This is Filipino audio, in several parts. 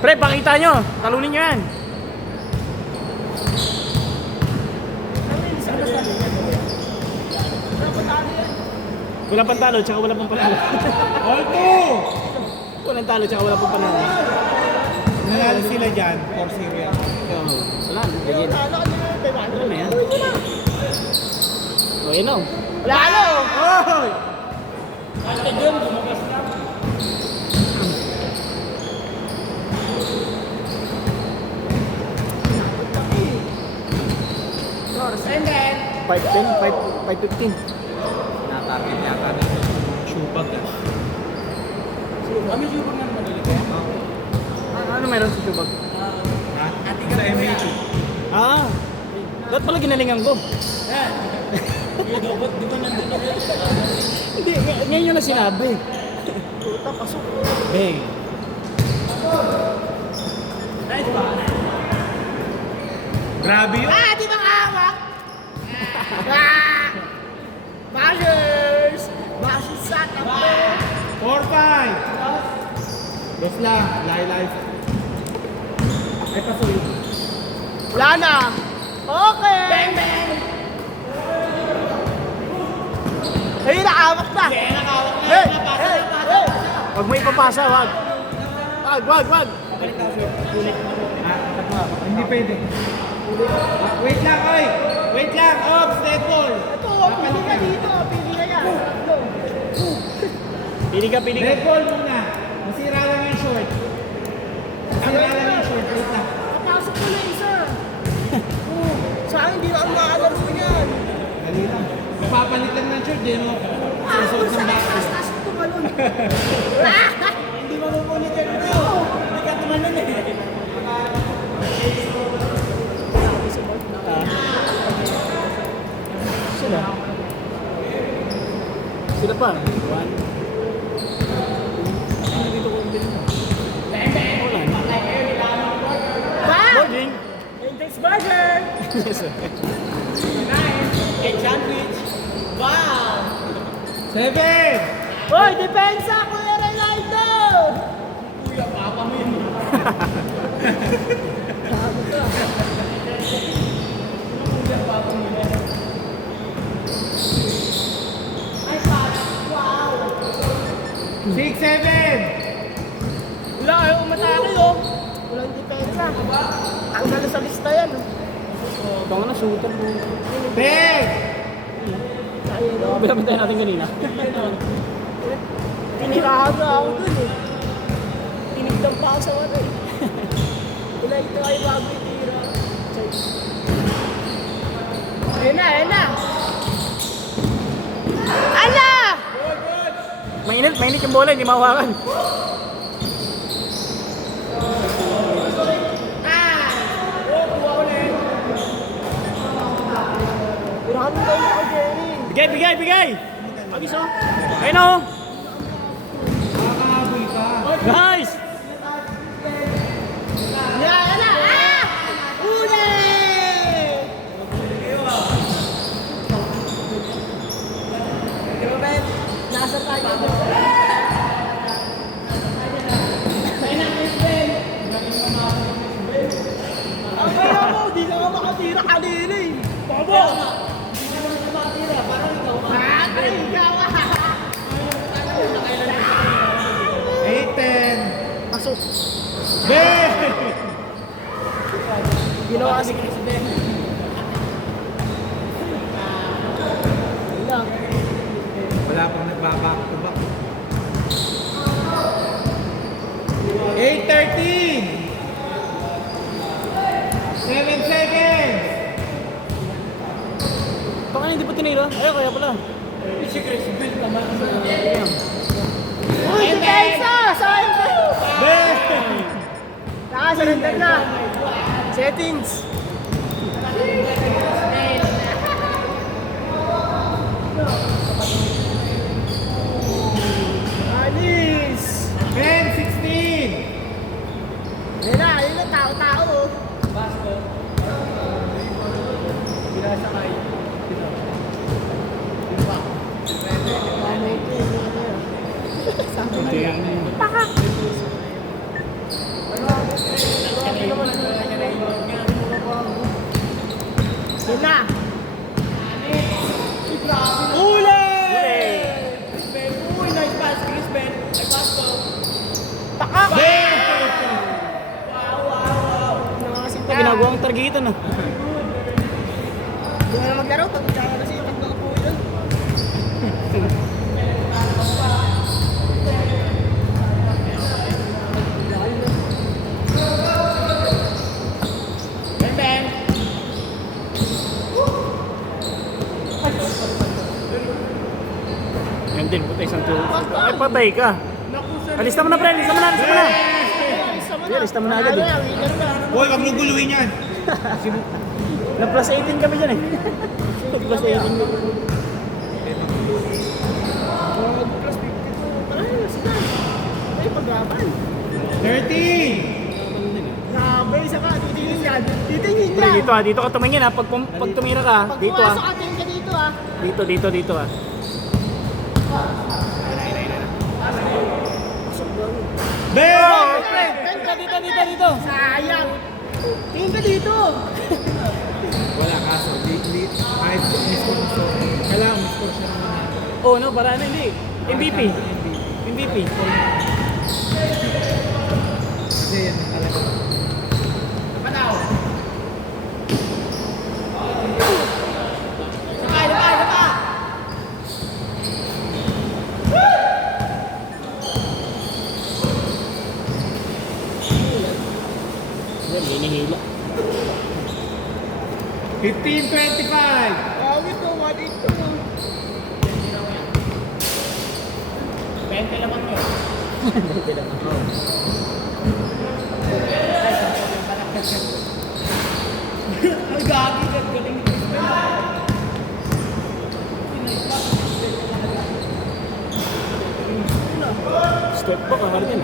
Pre, pakita nyo. Talunin nyo yan. Wala pang talo, tsaka wala pang panalo. All two! Walang talo, tsaka wala pang panalo. Nanalo sila dyan, 4-0 yan. Wala, bigyan. Wala na yan. O, yun o. Wala ano? Oy! And then, 5-10, 5-15. Natarget yata na Shubag yan. Kami Shubag na madali kaya? Ano meron sa tubag? Sa MH. Ah, dapat pala ginalingan ko. Hindi, ngayon yun na sinabi. puta, pasok. Bang. Grabe yun. Ah, di ba hawak? Ah! Bashers! Bashers sa tapo! 4-5. Dos lang, live. Ay, pasulit. Wala na! Okay! Bang, bang! Ayun, nakawak na! Nakawak na! Hey! Hey! Hey! Huwag mo ipapasa, wag. Wag. Hindi pwede. Wait lang, oy! Wait lang, Ops, dead ball. Ito, pili ka dito. Pili ka yan. Pili ka. Dead ball muna. Masira lang yung short. Masira lang yung short. Wait lang. Papasok ko na isa. Sa akin, hindi na ako makakalago yan. Dali lang. Mapapalitan ng short, di mo. Ah, Susot sa ng bata. taas ko tumalon. Hindi mo mapunit yan ito. Hindi ka tumalun eh. Sila pa. 1. Dito ko yung bilhin mo. Wala na. Wow! Boarding. Index burger! Yes, sir. And sandwich. Wow! 7! Hoy, depensa ko na Ronaldo! Kuya, papa mo yun. Ay, wow! 6-7! Wala ayaw umatake oh. Walang depensa. Ang gala sa lista yan. Ito nga na, shooter po. 10! Ayun oh. Binabintay natin kanina. Tinirahan na ako dun eh. Tinigdan pa ako sa wala eh. Wala ito ay bago itira. Ayun na. Ala! Mainit yung bola, hindi mahawakan. Tirahan mo tayo ako, Jerry. Bigay! Agis o. Ayun o. Makakahabol ka. Guys! Yan na! Ah! Huli! Nasa tayo. Ang kaya mo, di na nga makatira kanina eh. Bobo! Di na nga makatira, parang ikaw. Parang ikaw ah! 8-10! Pasok. Ben! Ginawa si Chris Ben. Lang. Wala pang nagbaback to back. 8-13! 7 seconds! Baka hindi pa tinira. Ayun, kaya pala. Si Chris Bill naman. Uy, depensa! Sayang kayo! Ben! Nakasurrender na. Settings. Alis! Ben, 16! Ayun na, tao-tao oh. Sabi Hindi. Paka! Sila. Uli! Chris Ben. Uy, nice pass, Chris Ben. Ay, pass ko. Taka! Wow, wow, wow. Nakakasin Ito, ginagawang targetan ah. Hindi mo na maglaro pag magkakaroon kasi yung tatlong po yun. Ben Ben. Yan din, puta isang tulo. Ay, patay ka. Nakusan. Alista mo na, pre. Alista mo na, alista mo na. Isa mo Lista mo na agad eh. Winner na. Boy, wag nyo guluhin yan. Na plus 18 kami dyan eh. Plus 18 kami. Plus 52. Ay, sila. Ay, pag-rapan. 30! Grabe, isa ka. Titingin yan. Titingin Pre, yan. dito ah. Dito ka tumingin ah. Pag tumira ka, Pag dito pumasok ah. ka, tingin ka dito ah. Dito ah. Ben! Oh, pre. Dito. Sayang. Tingin ka dito. Wala kaso. Kahit miscore gusto. Kailangan miscore siya naman. Oh, no, para ano, hindi. MVP. Kasi yan ang talaga. Panaw. Saka. Yan, hinihila. 15-25! Awit to, what ito? 20 naman yun. Ay, gagi. Galing ni Chris Ben. Step back, ah, din.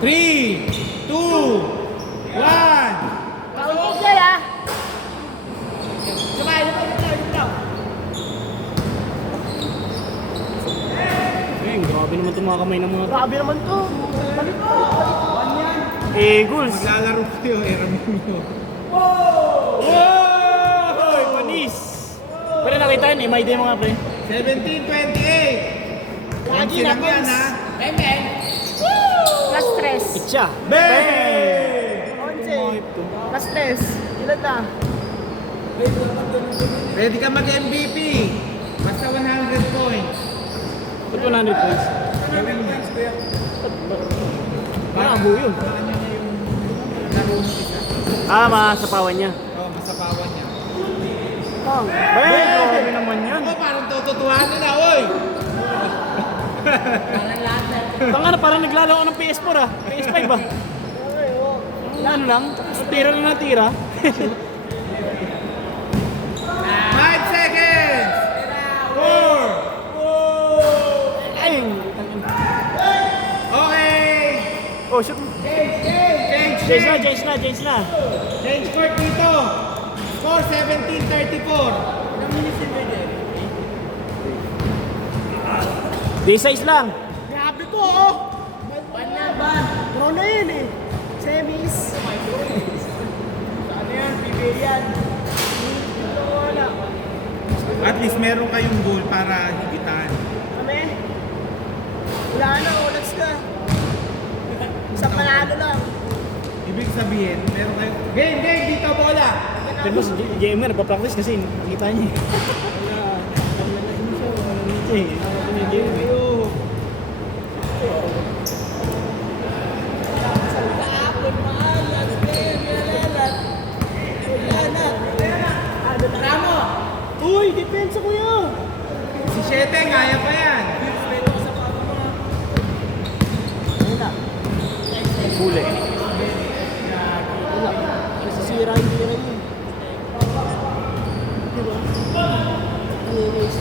Three, two, one. Paulit yan ah. Saka, dito. Ayun, grabe naman itong mga kamay ng mga... Grabe naman to. Balik. Eh, goals. Maglalaro kayo, eramin nyo. Oy, panis! Pero nakita yun, may idea mga pre. 17-28! Lagi Lang na, yan, boys. ha? Ben Ben. Plus stress. Pitcha. Ben! 11. Plus stress. Ilan na? Pwede ka mag-MVP. Basta 100 points. Ba't 100 points? Gawin mo. Parang abo yun. Ano niya yung laro mo isa? Ah, masapawan niya. Oo, masapawan niya. Oh. Bay, grabe naman yan. Ako parang tututuhanan na, oy! Tanga na, parang naglalaro ako ng PS4 ah. PS5 ba? Ano lang? Tira lang na tira. 5 seconds! 4! Ay! Okay! Oh, shoot. James na. Change court dito. Score 17-34. D-size lang. Grabe to oh. Pro na yun eh. Semis. Ano yan? PBA yan. Ito wala. At least meron kayong goal para higitan. Kami? Wala na, ulas na. Isang panalo lang. Ibig sabihin, meron kayong... Game! Dito, bola! Pero mas JM nga, nagpa-practice kasi nakita niya eh. Uy, depensa ko yun. Si Shete, kaya pa yan. Huli. Wala. Nasisira yung tira yun. Diba? Anyways.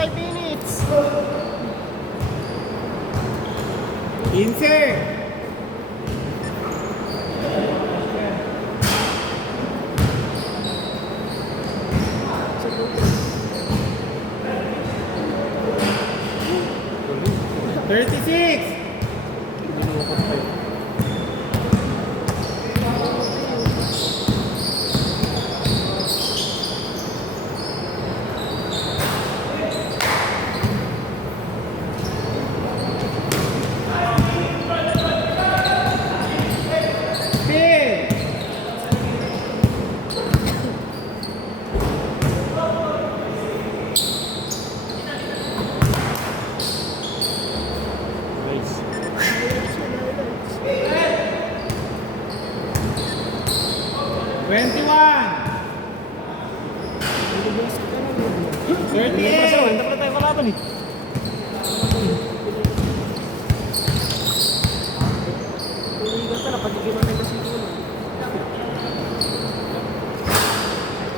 5 minutes. 15. $36. Nice. 21. 38. Hindi pa tayo kalaban eh. Tuligan ka na, patigilan na kasi ito.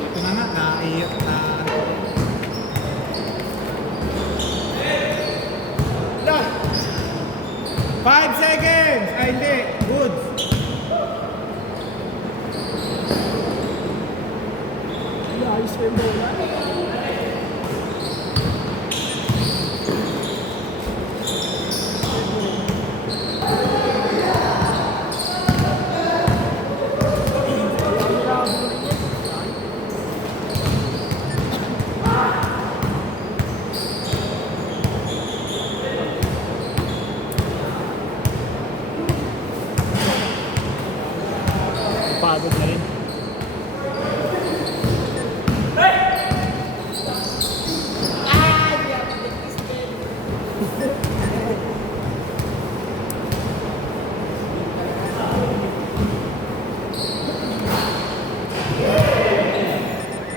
Ito na nga, naiyak na. Lah! 5 seconds! Ay, hindi. Good. Ayos pa yung bola. Pagod na rin.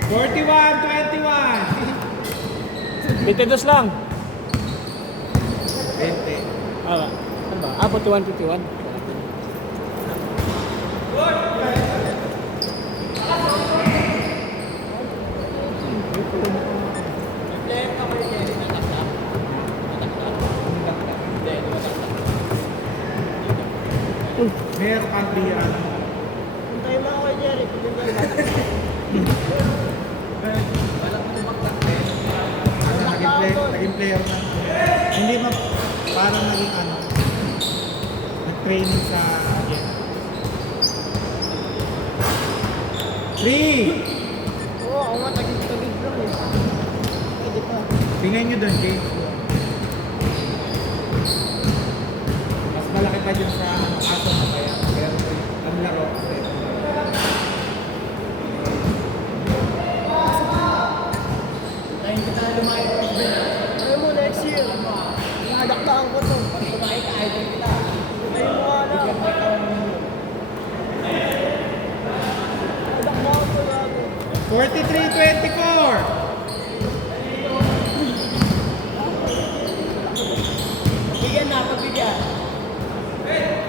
Forty-one, 21. 22 lang. 20. Ah, ano ba? Ah, 41, 51. Meron kang clear. Hintay mo ako kay Jerry. Naging player na. Hindi ma parang naging ano. Nag-training sa gym. 3. Oo, ako nga, tagig-tagig lang eh. Pwede pa. Tingnan nyo doon, Jay. Mas malaki pa dyan sa aso na kaya. Pero ang laro kasi. Ayaw mo, next year. Nakadaktaan ko to. Pag kumain ka, idol kita. Ayaw mo nga lang. Nakadaktaan ko lagi. 43-24. Bigyan na, pagbigyan.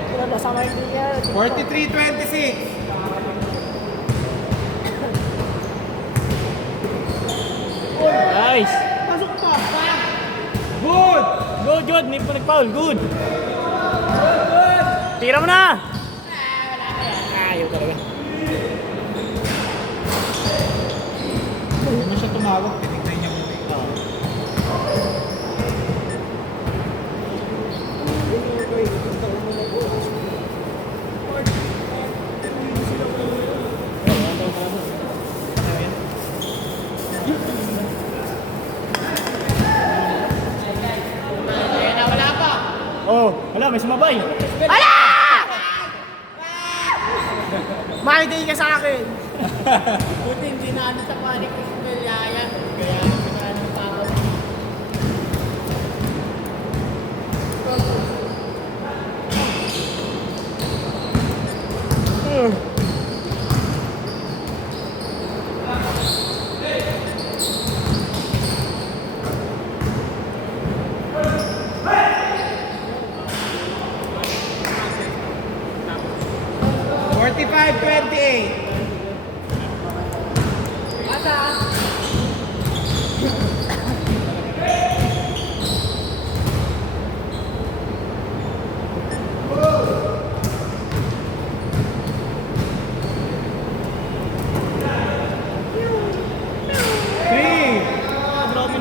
Kaya nasama yung bigyan. 43-26. Nice. Pasok pa! Good! Good, good. Hindi pa nag-foul. Good. Tira mo na. Ayaw talaga. Hindi mo siya tumawag. Tinignan niya muna. Oh, wala, may sumabay. Makiday ka sa akin! Buti hindi na ano sa panic ko sa Belyaya. Kaya pinaan ng papa mo.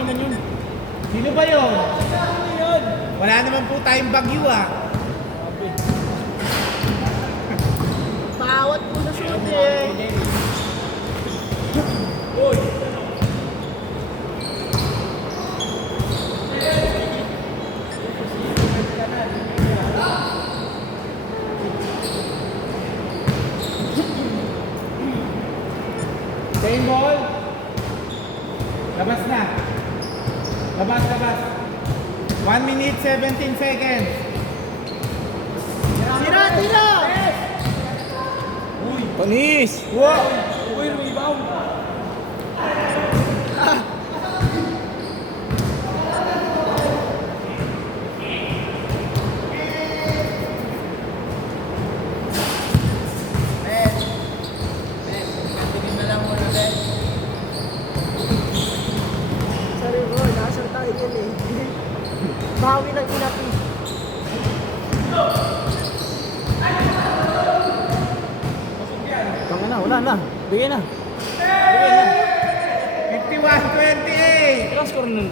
Tingnan yun. Sino ba yun? Wala naman po tayong bagyo ah. Bawat po na shoot eh. Same ball. Labas na. Labas, labas. 1 minute 17 seconds. Tira, tira! Panis! Wow! Uy, rebound. Sabi ko, nasaan tayo yan eh. Bawi ng inapi. Tanga na, wala na. Bigay na. 51-28. Ilang score nun?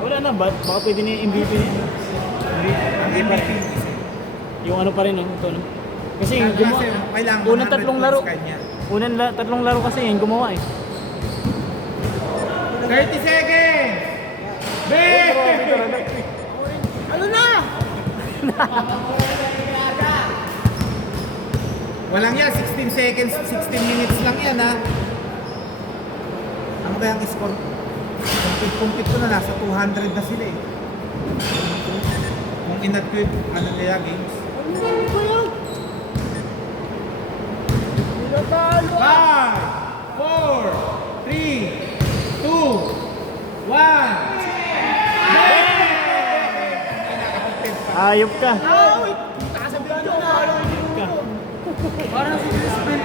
Wala na, baka pwede na yung MVP niya. Ang MVP. Yung ano pa rin, no? Ito, no? Kasi yung Kasi gumawa. kailangan Unang 100 tatlong laro. points kanya. Tatlong laro kasi yung gumawa eh. 30 seconds. Big! Ano na? Walang yan, 16 seconds, 16 minutes lang yan ha. Ano ba yung score? Compute ko na, nasa 200 na sila eh. Kung inat ko yung ano nila games. Ano ba yan? Pinatalo 5, 4, 3, 2, 1. Ayop ka. ah! Wait! Nakasabi ko na. Parang si Chris Bell